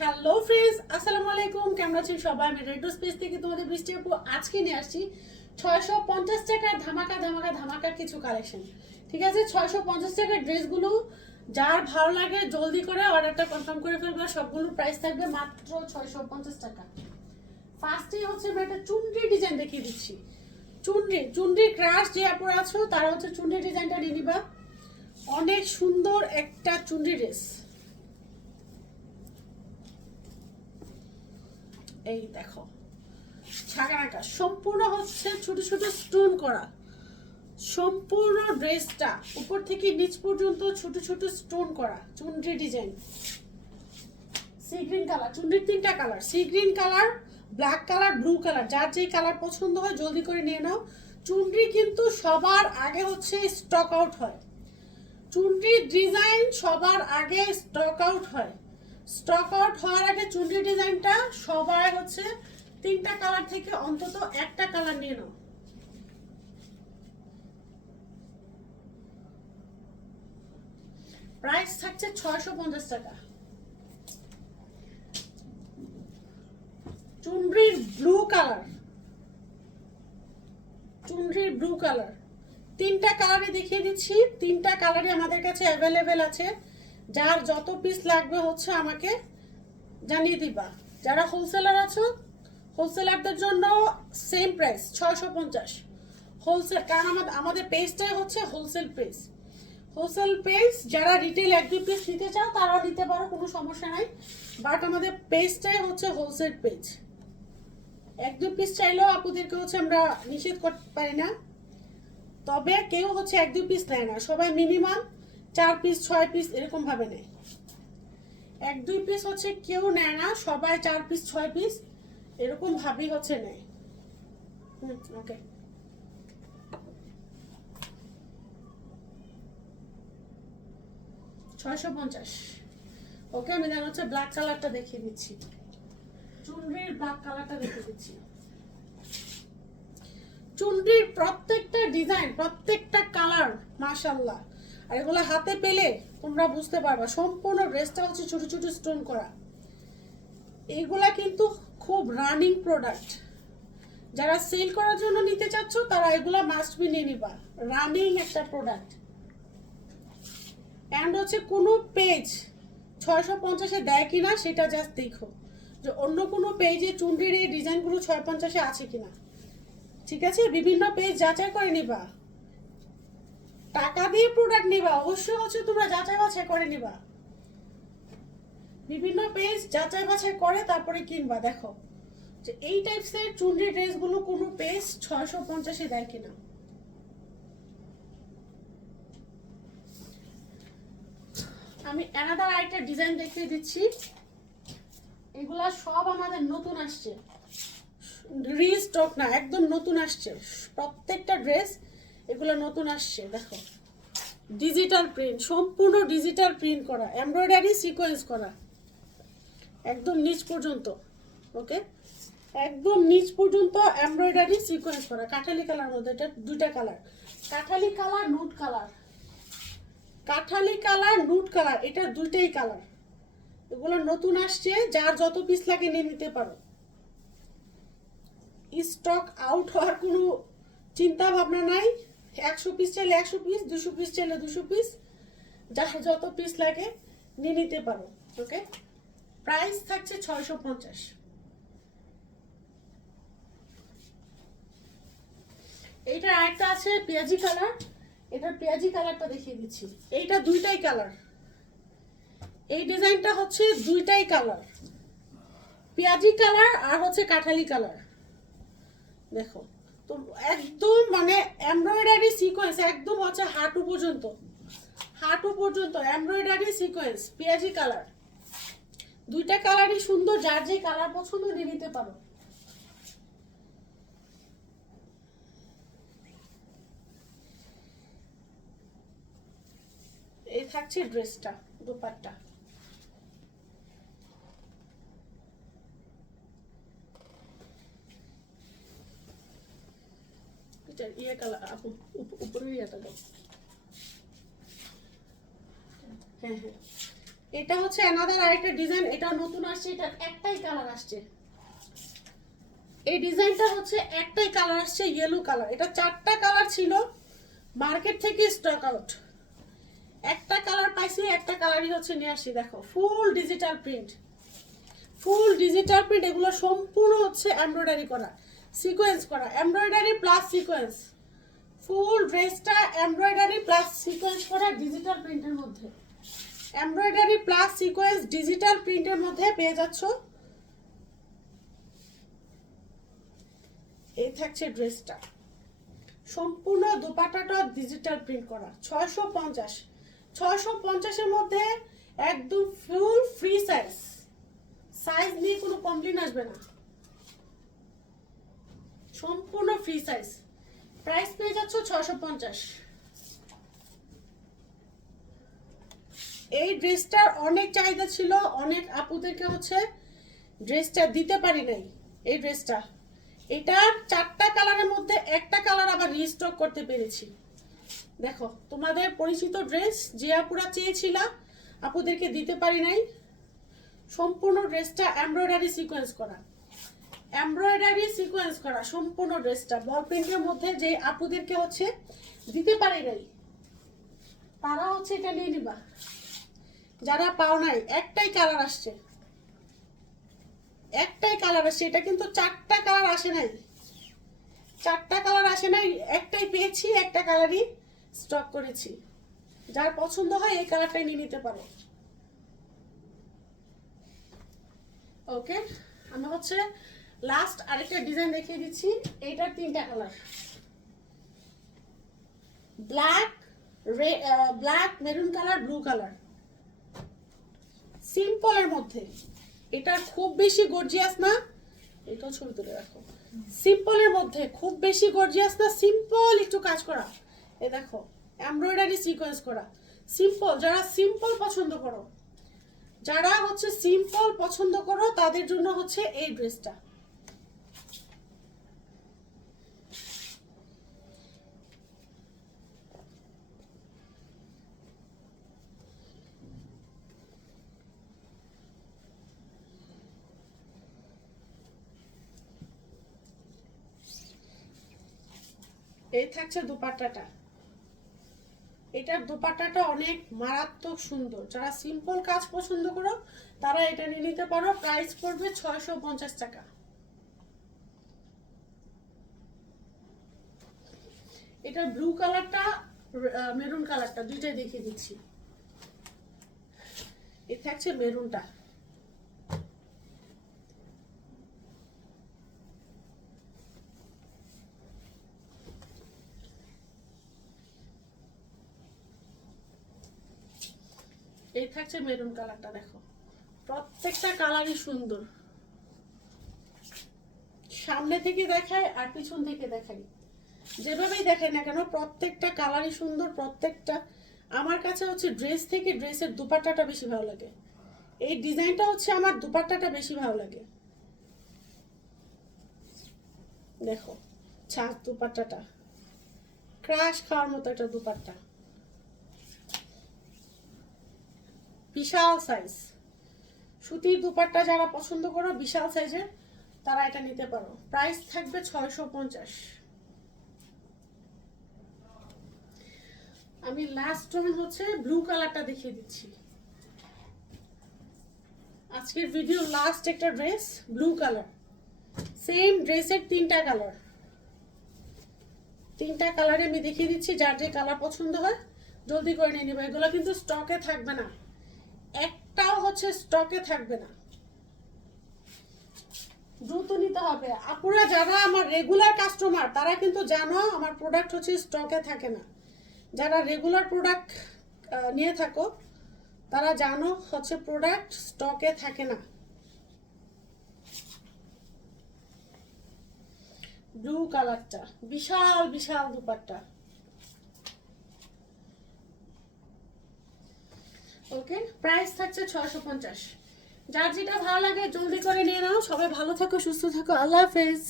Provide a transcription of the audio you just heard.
Hello friends আসসালামু আলাইকুম কেমন আছেন সবাই? আমি রেডো স্পেস থেকে তোমাদের বৃষ্টি আপু আজকে নিয়ে আসছি ছয়শো পঞ্চাশ টাকার ধামাকা ধামাকা ধামাকা কিছু কালেকশন ঠিক আছে? ছয়শো পঞ্চাশ টাকার ড্রেসগুলো যার ভালো লাগে জলদি করে অর্ডারটা কনফার্ম করে ফেলবে সবগুলো প্রাইস থাকবে মাত্র ছয়শো পঞ্চাশ টাকা। ফার্স্টেই হচ্ছে আমি একটা চুনরি ডিজাইন দেখিয়ে দিচ্ছি। চুনরি চুনরি ক্রাশ যে আপুর আছো, তারা হচ্ছে চুনরি ডিজাইনটা নিয়ে নিবা। অনেক সুন্দর একটা চুনরি ড্রেস এই দেখো। ছাগানাটা সম্পূর্ণ হচ্ছে ছোট ছোট স্টোন করা। সম্পূর্ণ ড্রেসটা উপর থেকে নিচ পর্যন্ত ছোট ছোট স্টোন করা, চুনরি ডিজাইন সি গ্রিন কালার চুনরির তিনটা colour sea green colour black colour blue colour যার যেই কালার পছন্দ হয় জলদি করে নিয়ে নাও। চুনরি কিন্তু সবার আগে হচ্ছে স্টক আউট হয়। চুনরির ডিজাইন সবার আগে স্টক আউট হয়। স্টক আউট হওয়ার আগে চুনরি ডিজাইনটা সবাই হচ্ছে তিনটা কালার থেকে অন্তত একটা কালার নিয়ে নাও। প্রাইস থাকছে ছয়শো পঞ্চাশ টাকা। চুনরির ব্লু কালার চুনরির ব্লু কালার তিনটা কালারই দেখিয়ে দিচ্ছি। তিনটা কালারই আমাদের কাছে অ্যাভেলেবেল আছে। যার যত পিস লাগবে হচ্ছে আমাকে জানিয়ে দিবা। যারা হোলসেলার আছো হোলসেলারদের জন্য সেম প্রাইস ছয়শো পঞ্চাশ। হোলসেল কারণ আমাদের আমাদের পেজটাই হচ্ছে হোলসেল পেজ হোলসেল পেজ যারা রিটেল এক, দুই পিস নিতে চাও, তারাও নিতে পারো, কোনো সমস্যা নাই। বাট আমাদের পেজটাই হচ্ছে হোলসেল পেজ এক, দুই পিস চাইলেও আপুদেরকে হচ্ছে আমরা নিষেধ করতে পারি না। তবে কেউ হচ্ছে এক, দুই পিস নেয় না। সবাই মিনিমাম চার পিস ছয় পিস এরকম ভাবে নেয়। এক, দুই পিস হচ্ছে কেউ নেয় না, সবাই চার পিস ছয় পিস এরকম ভাবেই হচ্ছে নেয়। হুম ওকে ছয়শো পঞ্চাশ। ওকে, আমি দেন হচ্ছে ব্ল্যাক কালারটা দেখিয়ে দিচ্ছি। চুনরির ব্ল্যাক কালারটা দেখিয়ে দিচ্ছি। চুনরির প্রত্যেকটা ডিজাইন প্রত্যেকটা কালার মাশাল্লাহ আর এগুলো হাতে পেলে তোমরা বুঝতে পারবা, সম্পূর্ণ ড্রেসটা হচ্ছে ছোট ছোট স্টোন করা। এইগুলা কিন্তু খুব রানিং প্রোডাক্ট যারা সেল করার জন্য নিতে চাচ্ছ, তারা এগুলা মাস্ট বি নিয়ে নিবা। রানিং একটা প্রোডাক্ট অ্যান্ড হচ্ছে কোনো পেজ ছয়শো পঞ্চাশে দেয় কিনা, সেটা জাস্ট দেখো। যে অন্য কোনো পেজে চুনরির এই ডিজাইনগুলো ছয় পঞ্চাশে আছে কিনা। ঠিক আছে? বিভিন্ন পেজ যাচাই করে নিবা। টাকা দিয়ে প্রোডাক্ট নিবা, অবশ্যই হচ্ছে তোমরা যাচাই বাছাই করে নিবা। বিভিন্ন পেজ যাচাই বাছাই করে তারপরে কিনবা, দেখো। যে এই টাইপসের চুনরি ড্রেসগুলো কোনো পেজ ছয়শো পঞ্চাশে দেয় কিনা। আমি অ্যানাদার আরেকটা ডিজাইন দেখিয়ে দিচ্ছি। এগুলা সব আমাদের নতুন আসছে। রিস্টক না, একদম নতুন আসছে। প্রত্যেকটা ড্রেস এগুলো নতুন আসছে, দেখো। ডিজিটাল প্রিন্ট সম্পূর্ণ ডিজিটাল প্রিন্ট করা এমব্রয়ডারি সিকোয়েন্স করা। একদম নিচ পর্যন্ত ওকে একদম নিচ পর্যন্ত এমব্রয়ডারি সিকোয়েন্স করা, কাঠালি কালার মধ্যে, এটা দুইটা কালার কাঠালি কালার নুট কালার কাঠালি কালার নুট কালার এটা দুইটাই কালার এগুলো নতুন আসছে, যার যত পিস লাগে নিয়ে নিতে পারো। স্টক আউট হওয়ার কোনো চিন্তা ভাবনা নাই। একশো পিস চাইলে একশো পিস দুশো পিস চাইলে দুশো পিস যা যত পিস লাগে নিয়ে নিতে পারো ওকে প্রাইস থাকছে ছয়শো পঞ্চাশ। এইটা আরেকটা আছে পেঁয়াজি কালার। এটার পেঁয়াজি কালারটা দেখিয়ে দিচ্ছি। এইটা দুইটাই কালার। এই ডিজাইনটা হচ্ছে দুইটাই কালার। পেঁয়াজি কালার আর হচ্ছে কাঠালি কালার। দেখো। তো একদম মানে এমব্রয়ডারি সিকোয়েন্স একদম হচ্ছে হাঁটু পর্যন্ত। হাঁটু পর্যন্ত, এমব্রয়ডারি সিকোয়েন্স পেঁয়াজি কালার দুইটা কালারই সুন্দর, যার যে কালার পছন্দ নিয়ে নিতে পারো। এই থাকছে ড্রেসটা দোপাট্টা। ইয়ে কালার আপু উপ- উপরের ইয়েটা এটা হচ্ছে অ্যানাদার আরেকটা ডিজাইন এটা নতুন আসছে এটা একটাই কালার আসছে। এই ডিজাইনটা হচ্ছে একটাই কালার আসছে ইয়েলো কালার এটা চারটা কালার ছিল মার্কেট থেকে স্টক আউট একটা কালার পাইছি, একটা কালারই হচ্ছে নিয়ে আসছি, দেখো full digital print full digital print এগুলো সম্পূর্ণ হচ্ছে এমব্রয়ডারি করা। সিকোয়েন্স করা এমব্রয়ডারি প্লাস সিকোয়েন্স ফুল ড্রেসটা এমব্রয়ডারি প্লাস সিকোয়েন্স করা ডিজিটাল প্রিন্টের মধ্যে। এমব্রয়ডারি প্লাস সিকোয়েন্স ডিজিটাল প্রিন্টের মধ্যে পেয়ে যাচ্ছ। এই থাকছে ড্রেসটা সম্পূর্ণ দোপাটাটা ডিজিটাল প্রিন্ট করা, ছয়শো পঞ্চাশ। ছয়শো পঞ্চাশের মধ্যে একদম ফুল ফ্রি সাইজ সাইজ নিয়ে কোনো কমপ্লেন আসবে না। সম্পূর্ণ ফ্রি সাইজ প্রাইস পেয়ে যাচ্ছ ছশো পঞ্চাশ। এই ড্রেসটার অনেক চাহিদা ছিল, অনেক আপুদেরকে হচ্ছে ড্রেসটা দিতে পারি নাই এই ড্রেসটা। এটা চারটা কালারের মধ্যে একটা কালার আবার রিস্টক করতে পেরেছি। দেখো, তোমাদের পরিচিত ড্রেস যে আপুরা চেয়েছিল, আপুদেরকে দিতে পারি নাই। সম্পূর্ণ ড্রেসটা এমব্রয়ডারি সিকোয়েন্স করা। এমব্রয়ডারি সিকোয়েন্স করা সম্পূর্ণ ড্রেসটা, বল প্রিন্টের মধ্যে যে আপুদেরকে হচ্ছে দিতে পারি নাই, তারা হচ্ছে এটা নিয়ে নিবা। যারা পাও নাই, একটাই কালার আসছে। একটাই কালার আসছে, এটা কিন্তু চারটা কালার আসে নাই। চারটা কালার আসে নাই, একটাই পেয়েছি, একটা কালারই স্টক করেছি। যার পছন্দ হয় এই কালারটাই নিয়ে নিতে পারো। ওকে আমি হচ্ছে লাস্ট আরেকটা ডিজাইন দেখিয়ে দিচ্ছি। এইটার তিনটা colour black black maroon colour blue colour সিম্পলের মধ্যে। এটা খুব বেশি গর্জিয়াস না। এটাও ছবি তুলে রাখো। সিম্পলের মধ্যে খুব বেশি গর্জিয়াস না। সিম্পল একটু কাজ করা। এ দেখো এমব্রয়ডারি সিকোয়েন্স করা। সিম্পল যারা সিম্পল পছন্দ করো, যারা হচ্ছে সিম্পল পছন্দ করো, তাদের জন্য হচ্ছে এই ড্রেসটা এই থাকছে দুপাট্টাটা। এটার দুপাট্টাটা অনেক মারাত্মক সুন্দর। যারা সিম্পল কাজ পছন্দ করো, তারা এটা নিয়ে নিতে পারো। প্রাইস পড়বে ছয়শো পঞ্চাশ টাকা। এটা ব্লু কালারটা মেরুন কালারটা দুইটাই দেখিয়ে দিচ্ছি। এ থাকছে মেরুনটা থাকছে মেরুন কালারটা দেখো। প্রত্যেকটা কালারই সুন্দর। সামনে থেকে দেখায় আর পিছন থেকে দেখাই যেভাবেই দেখাই না কেন, প্রত্যেকটা কালারই সুন্দর, প্রত্যেকটা আমার কাছে হচ্ছে ড্রেস থেকে ড্রেসের দুপাট্টাটা বেশি ভালো লাগে। এই ডিজাইনটা হচ্ছে আমার দুপাট্টাটা বেশি ভালো লাগে। দেখো, ছাঁচ দুপাট্টাটা। ক্রাশ খাওয়ার মতো একটা দুপাট্টা। বিশাল সাইজ সুতির দুপাট্টা যারা পছন্দ করো, বিশাল সাইজের তারা এটা নিতে পারো। প্রাইস থাকবে ছয়শো পঞ্চাশ। আমি লাস্ট ওয়ান হচ্ছে ব্লু কালারটা দেখিয়ে দিচ্ছি। আজকের ভিডিও লাস্ট একটা ড্রেস ব্লু কালার সেম ড্রেসের তিনটা কালার তিনটা কালারে আমি দেখিয়ে দিচ্ছি, যার যে কালার পছন্দ হয়, জলদি করে নিয়ে নেবে। এগুলো কিন্তু স্টকে থাকবে না। একটাও হচ্ছে স্টকে থাকবে না। দ্রুত নিতে হবে। আপুরা যারা আমার রেগুলার কাস্টমার তারা কিন্তু জানো আমার প্রোডাক্ট হচ্ছে স্টকে থাকে না। যারা রেগুলার প্রোডাক্ট নিয়ে থাকো, তারা জানো হচ্ছে প্রোডাক্ট স্টকে থাকে না। ব্লু কালারটা বিশাল বিশাল দুপাট্টা ওকে প্রাইস থাকছে ছয়শো পঞ্চাশ। যার যেটা ভালো লাগে জলদি করে নিয়ে নাও। সবাই ভালো থাকো, সুস্থ থাকো। আল্লাহ হাফেজ।